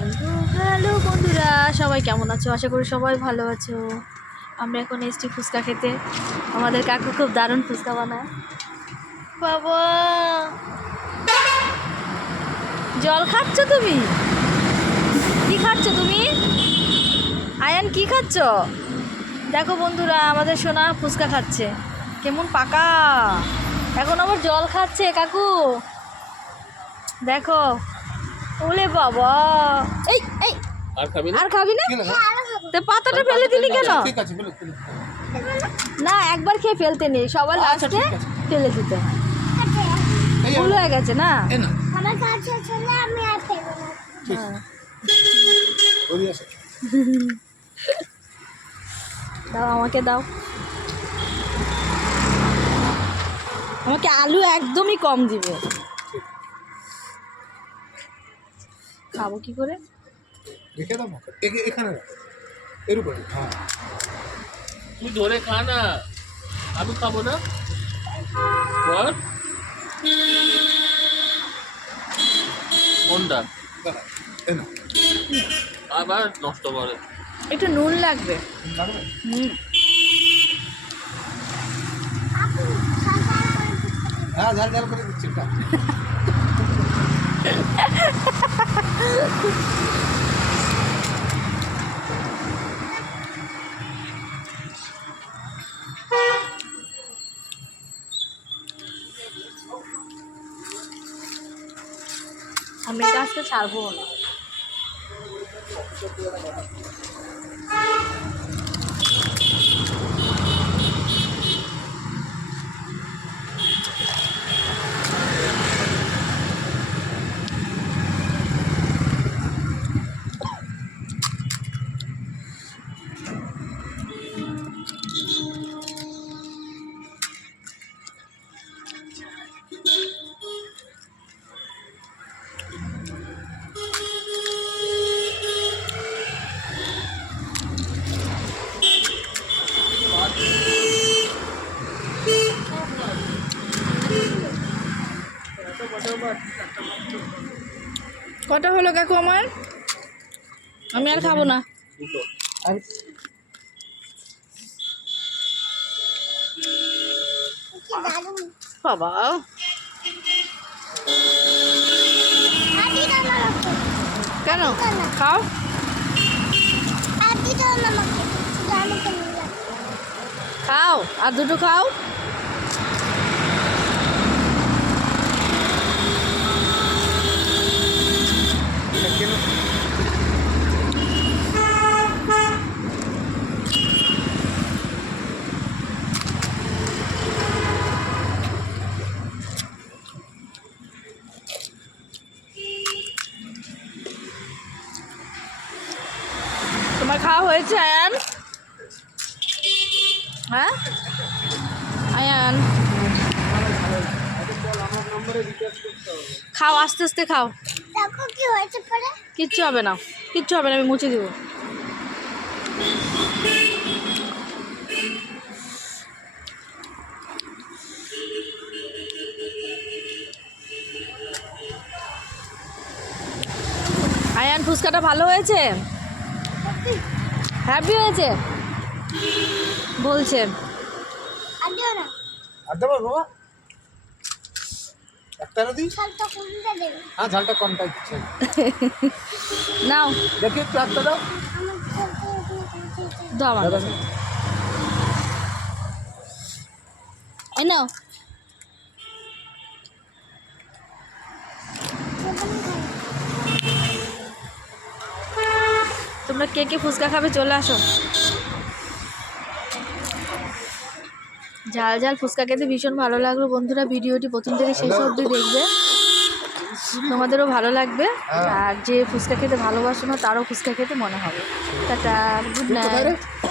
Hello hello বন্ধুরা, সবাই কেমন আছো? আশা করি সবাই ভালো আছো। আমরা এখন এসছি ফুচকা খেতে। আমাদের কাকু খুব দারুণ ফুচকা বানায়। বাবা, জল খাচ্ছ তুমি? কি খাচ্ছ তুমি? আয়ান কি খাচ্ছ? দেখো বন্ধুরা, আমাদের সোনা ফুচকা খাচ্ছে। কেমন পাকা! এখন আবার জল খাচ্ছে কাকু। দেখো, ওলে বাবা, এই এই আর খাবি না? তো পাতাটা ফেলে দিলি কেন? না, একবার খেয়ে ফেলতে নেই, সবার লাস্টে ফেলে দিতে হয়। ভুল হয়ে গেছে না? দাও, আমাকে দাও। আমাকে আলু একদমই কম দিবে। খাবো কি করে? রেখে দাও, এখানে এর উপরে। হ্যাঁ, তুই ধরে খা না, আমি খাবো না। বল কোনটা আবার নষ্ট করে? একটু নুন লাগবে। হ্যাঁ, ঝাল ঝাল করে দিচ্ছি। আমি এটা আজকে ছাড়বো না। কটা হলো কাকু আমার? আমি আর খাবো না। বাবা, কেন? খাও। খাও, আর দুটো খাও। তোমার খাওয়া হয়েছে আয়ান? হ্যাঁ আয়ান, খাও, আস্তে আস্তে খাও। কিচ্ছু হবে না, কিচ্ছু হবে না, আমি মুছে দিব। আয়ান, ফুচকাটা ভালো হয়েছে? হ্যাপি হয়েছে বলছে। বাবা, একটা দিই। হ্যাঁ, ঝালটা কমটাই দিচ্ছে। নাও, দেখি একটু একটা দাও। দাও আমার কাছে। এই নাও। তোমরা কে কে ফুচকা খাবে চলে আসো। ঝাল ঝাল ফুচকা খেতে ভীষণ ভালো লাগলো বন্ধুরা। ভিডিওটি প্রথম থেকে শেষ অবধি দেখবে, তোমাদেরও ভালো লাগবে। আর যে ফুচকা খেতে ভালোবাসো না, তারও ফুচকা খেতে মনে হবে। Tata, good night.